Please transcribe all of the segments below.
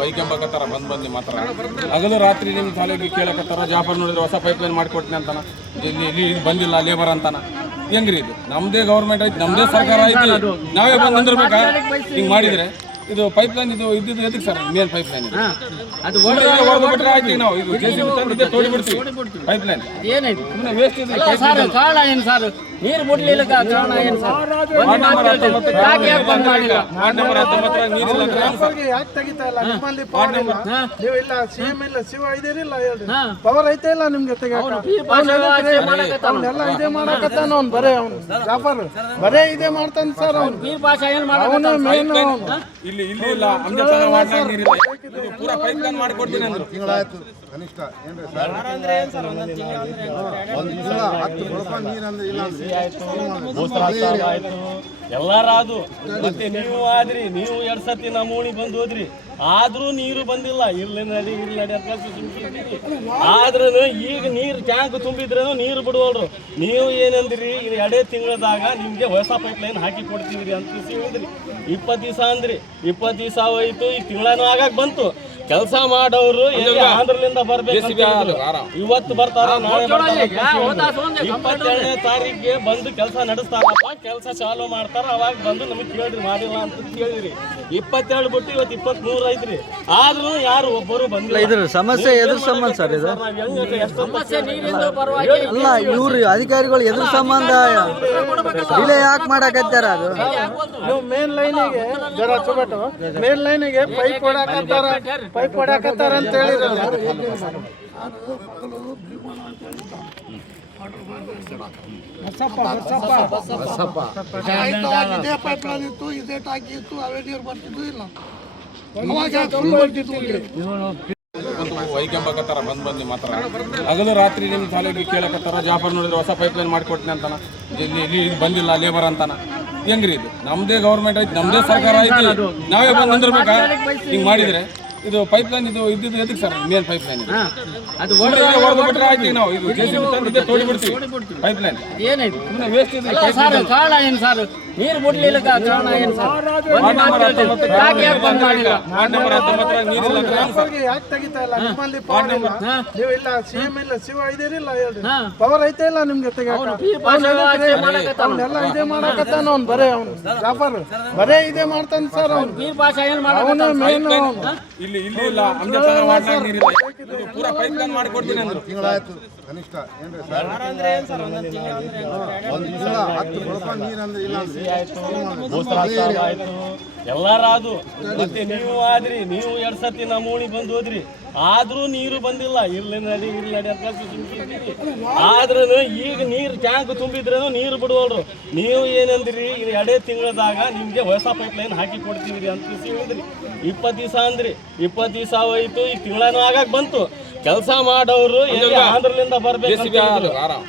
ವೈಕೆಂಬಕತ್ತಾರ ಬಂದು ಮಾತ್ರ ಹಗಲು ರಾತ್ರಿ ನಿಮ್ಮ ತಾಲೂಕಿಗೆ ಕೇಳಕತ್ತಾರ ಜಾಫರ್ ನೋಡಿದ್ರೆ ಹೊಸ ಪೈಪ್ಲೈನ್ ಮಾಡಿಕೊಡ್ತೀನಿ ಅಂತಾನ. ಇಲ್ಲಿ ಬಂದಿಲ್ಲ ಲೇಬರ್ ಅಂತಾನ. ಹೆಂಗ್ರಿ ಇದು? ನಮ್ಮದೇ ಗೌರ್ಮೆಂಟ್ ಐತಿ, ನಮ್ಮದೇ ಸರ್ಕಾರ ಐತಿ, ನಾವೇ ಬಂದು ನಿಂದಿರ್ಬೇಕಾ? ಹಿಂಗೆ ಮಾಡಿದರೆ ಇದು ಪೈಪ್ಲೈನ್ ಇದು ಇದ್ದಿದ್ದು ಎದಕ್ಕೆ ಸರ್? ಮೇನ್ ಪೈಪ್ಲೈನ್ ಅದು ಹೊಡೆದ್ಬಿಟ್ರೆ ಆಯ್ತು. ನಾವು ಇದು ಜೆಸಿಬಿ ತಂದಿದ್ದೆ ತೋಡಿಬಿಡ್ತೀವಿ ಪೈಪ್ಲೈನ್. ಏನಾಯ್ತು ಸುಮ್ಮನೆ ವೇಸ್ಟ್ ಇದೆ. ಕಾರಣ ಏನು ಸರ್? ನೀರು ಬಿಡ್ಲಿಲ್ಲ ಕಾರಣ ಏನು ಸರ್? ವಾರ್ಡ್ ನಂಬರ್ 19 ನೀರಿಲ್ಲ. ಯಾಕೆ ತೆಗಿತಾ ಇಲ್ಲ? ನಿಮ್ಮಲ್ಲಿ ಪವರ್ ಇಲ್ಲ, ನೀವು ಇಲ್ಲ, ಸಿಎಂ ಇಲ್ಲ, ಶಿವ ಇದೇನಿಲ್ಲ, ಹೇಳ್ರಿ ಪವರ್ ಐತೆ ಇಲ್ಲ ನಿಮ್ಗೆ ತೆಗಿಯಾಕ? ಅವನ್ನೆಲ್ಲ ಇದೇ ಮಾಡಕತ್ತಾನ ಅವ್ನು, ಬರೇ ಅವ್ನು ಜಾಫರ್ ಬರೇ ಇದೇ ಮಾಡ್ತಾನೆ ಸರ್. ಅವ್ನು ಅವನು ಮೇನ್. ಇಲ್ಲಿ ಇಲ್ಲ ಅಂಜತನ ವಾರ್ಡ್ನಾಗ ನೀರಿಲ್ಲ. ಇದು ಪೂರಾ ಪೈಪ್ಲೈನ್ ಮಾಡ್ಕೊಡ್ತೀನಿ ಅಂದ್ರು. ತಿಂಗಳಾಯ್ತು ಕನಿಷ್ಠ ಏನ್ರಿ ಸರ್? ಒಂದು ದಿವಸ 10 ಕೊಳಪ ನೀರಂದ್ರೆ ಇಲ್ಲ ಎಲ್ಲಾರಾದು ಮತ್ತೆ ನೀವು ಆದ್ರಿ, ನೀವು 2 ಸತಿ ನಮ್ಮ ಓಣಿ ಬಂದು ಹೋದ್ರಿ, ಆದ್ರೂ ನೀರು ಬಂದಿಲ್ಲ. ಇರ್ಲಿ ನಡಿ ಆದ್ರೂ ಈಗ ನೀರು ಟ್ಯಾಂಕ್ ತುಂಬಿದ್ರೇನು ನೀರು ಬಿಡುವಲ್ರು. ನೀವು ಏನಂದ್ರಿ, 2 ತಿಂಗಳದಾಗ ನಿಮ್ಗೆ ಹೊಸ ಪೈಪ್ಲೈನ್ ಹಾಕಿ ಕೊಡ್ತೀವ್ರಿ ಅಂತ ಹೇಳಿದ್ರಿ. 20 ದಿವಸ ಅಂದ್ರಿ, 20 ದಿವಸ ಹೋಯ್ತು, ಈಗ ತಿಂಗಳೂ ಆಗಾಕ್ ಬಂತು. ಕೆಲಸ ಮಾಡೋರು ಆಂಧ್ರಲಿಂದ ಬರ್ಬೇಕು, ಇವತ್ತು ಬರ್ತಾರ, ನಾಳೆ ಬರ್ತಾರ. 27ನೇ ತಾರೀಕಿಗೆ ಬಂದು ಕೆಲಸ ನಡೆಸ್ತಾರಪ್ಪ, ಕೆಲಸ ಚಾಲು ಮಾಡ್ತಾರ, ಅವಾಗ ಬಂದು ನಮಗೆ ಕೇಳ್ರಿ ಮಾಡಿಲ್ಲ ಅಂತ ಕೇಳಿದ್ರಿ. 27 ಬಿಟ್ಟು ಇವತ್ತು 23 ಐತ್ರಿ, ಆದ್ರೂ ಯಾರು ಒಬ್ಬರು ಬಂದಿಲ್ಲ. ಇದ್ರ ಸಮಸ್ಯೆ ಎದ್ರ ಸಂಬಂಧ ಸರ್? ಇದು ಅಲ್ಲ, ಇವ್ರು ಅಧಿಕಾರಿಗಳು ಎದ್ರ ಸಂಬಂಧ ಡಿಲೇ ಯಾಕೆ ಮಾಡಕತ್ತಾರ? ಅದು ನೀವು ಮೇನ್ ಲೈನಿಗೆ ಜರ ಹಚ್ಬಿಟ್ಟು ಮೇನ್ ಲೈನಿಗೆ ಪೈಪ್ ಹೊಡಕತ್ತಾರ ಅಂತ ಹೇಳಿರಲ್ಲ. ಇದೇ ಪೈಪ್ಲೈನ್ ಇತ್ತು, ಇದೇ ಟಾಕಿ ಇತ್ತು, ಅವೇ ನೀರು ಬರ್ತಿದ್ದು ಇಲ್ಲ. ವೈಕೆಂಬಕತ್ತಾರ ಬಂದು ಮಾತ್ರ ಹಗಲು ರಾತ್ರಿ ನಿಮ್ಮ ತಾಲೂಕಿಗೆ ಕೇಳಕತ್ತಾರ. ಜಾಫರ್ ನೋಡಿದ್ರೆ ಹೊಸ ಪೈಪ್ಲೈನ್ ಮಾಡಿಕೊಡ್ತೀನಿ ಅಂತಾನ. ಇಲ್ಲಿ ಬಂದಿಲ್ಲ ಲೇಬರ್ ಅಂತಾನ. ಹೆಂಗ್ರಿ ಇದು? ನಮ್ಮದೇ ಗೌರ್ಮೆಂಟ್ ಐತಿ, ನಮ್ಮದೇ ಸರ್ಕಾರ ಐತಿ, ನಾವೇ ಬಂದು ನಿಂದಿರ್ಬೇಕಾ? ಹಿಂಗೆ ಮಾಡಿದರೆ ಇದು ಪೈಪ್ಲೈನ್ ಇದು ಇದ್ದಿದ್ದು ಎದಕ್ಕೆ ಸರ್? ಮೇನ್ ಪೈಪ್ಲೈನ್ ಅದು ಹೊಡೆದ್ಬಿಟ್ರೆ ಆಯ್ತು. ನಾವು ಇದು ಜೆಸಿಬಿ ತಂದಿದ್ದೆ ತೋಡಿಬಿಡ್ತೀವಿ ಪೈಪ್ಲೈನ್. ಏನಾಯ್ತು? ಸುಮ್ಮನೆ ವೇಸ್ಟ್ ಇದೆ. ಕಾರಣ ಏನು ಸರ್? ನೀರು ಬಿಡ್ಲಿಲ್ಲ ಕಾರಣ ಏನು ಸರ್? ವಾರ್ಡ್ ನಂಬರ್ 19 ನೀರಿಲ್ಲ. ಯಾಕೆ ತೆಗಿತಾ ಇಲ್ಲ? ನಿಮ್ಮಲ್ಲಿ ಪವರ್ ಇಲ್ಲ, ನೀವು ಇಲ್ಲ, ಸಿಎಂ ಇಲ್ಲ, ಶಿವ ಇದೇನಿಲ್ಲ, ಹೇಳ್ರಿ ಪವರ್ ಐತೆ ಇಲ್ಲ ನಿಮ್ಗೆ ತೆಗಿಯಾಕ? ಅವನ್ನೆಲ್ಲ ಇದೇ ಮಾಡಕತ್ತಾನ ಅವ್ನು, ಬರೇ ಅವ್ನು ಜಾಫರ್ ಬರೇ ಇದೇ ಮಾಡ್ತಾನೆ ಸರ್. ಅವನು ಮೇನ್. ಇಲ್ಲಿ ಇಲ್ಲ ಅಂಜತನ ವಾರ್ಡ್ನಾಗ ನೀರಿಲ್ಲ. ಇದು ಪೂರಾ ಪೈಪ್ಲೈನ್ ಮಾಡ್ಕೊಡ್ತೀನಿ ಅಂದ್ರು. ತಿಂಗಳಾಯ್ತು ಕನಿಷ್ಠ ಏನ್ರಿ ಸರ್? ಒಂದು ದಿವಸ 10 ಕೊಳಪ ನೀರಂದ್ರೆ ಇಲ್ಲ ಎಲ್ಲಾರಾದು ಮತ್ತೆ ನೀವು ಆದ್ರಿ, ನೀವು 2 ಸತಿ ನಮ್ಮ ಓಣಿ ಬಂದು ಹೋದ್ರಿ, ಆದ್ರೂ ನೀರು ಬಂದಿಲ್ಲ. ಇರ್ಲಿ ನಡಿ ಅಂತ ಆದ್ರೂ ಈಗ ನೀರು ಟ್ಯಾಂಕ್ ತುಂಬಿದ್ರೇನು ನೀರು ಬಿಡುವಲ್ರು. ನೀವು ಏನಂದ್ರಿ, 2 ತಿಂಗಳದಾಗ ನಿಮ್ಗೆ ಹೊಸ ಪೈಪ್ಲೈನ್ ಹಾಕಿ ಕೊಡ್ತೀವ್ರಿ ಅಂತ ಹೇಳಿದ್ರಿ. 20 ದಿವಸ ಅಂದ್ರಿ, 20 ದಿವಸ ಹೋಯ್ತು, ಈಗ ತಿಂಗಳೂ ಆಗಾಕ್ ಬಂತು. ಕೆಲಸ ಮಾಡೋರು ಆಂಧ್ರಲಿಂದ ಬರ್ಬೇಕು,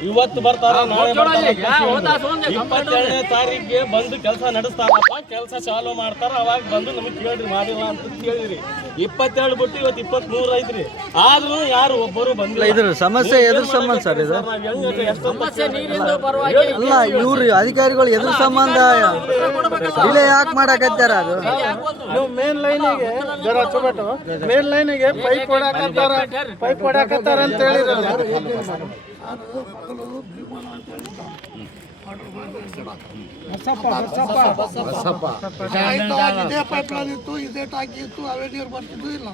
ಇವತ್ತು ಬರ್ತಾರ, ನಾಳೆ ಬರ್ತಾರ. 27ನೇ ತಾರೀಕಿಗೆ ಬಂದು ಕೆಲಸ ನಡೆಸ್ತಾರಪ್ಪ, ಕೆಲಸ ಚಾಲು ಮಾಡ್ತಾರ, ಅವಾಗ ಬಂದು ನಮಗೆ ಕೇಳ್ರಿ ಮಾಡಿಲ್ಲ ಅಂತ ಕೇಳಿದ್ರಿ. 27 ಬಿಟ್ಟು ಇವತ್ತು 23 ಐತ್ರಿ, ಆದ್ರೂ ಯಾರು ಒಬ್ಬರು ಬಂದಿಲ್ಲ. ಇದ್ರ ಸಮಸ್ಯೆ ಎದ್ರ ಸಂಬಂಧ ಸರ್? ಇದು ಅಲ್ಲ, ಇವ್ರು ಅಧಿಕಾರಿಗಳು ಎದ್ರ ಸಂಬಂಧ ಡಿಲೇ ಯಾಕೆ ಮಾಡಕತ್ತಾರ? ಅದು ನೀವು ಮೇನ್ ಲೈನಿಗೆ ಜರ ಹಚ್ಬಿಟ್ಟು ಮೇನ್ ಲೈನಿಗೆ ಪೈಪ್ ಹೊಡಕತ್ತಾರ ಅಂತ ಹೇಳಿರಲ್ಲ. ಇದೇ ಪೈಪ್ಲೈನ್ ಇತ್ತು, ಇದೇ ಟಾಕಿ ಇತ್ತು, ಅವೇ ನೀರು ಬರ್ತಿದ್ದು ಇಲ್ಲ.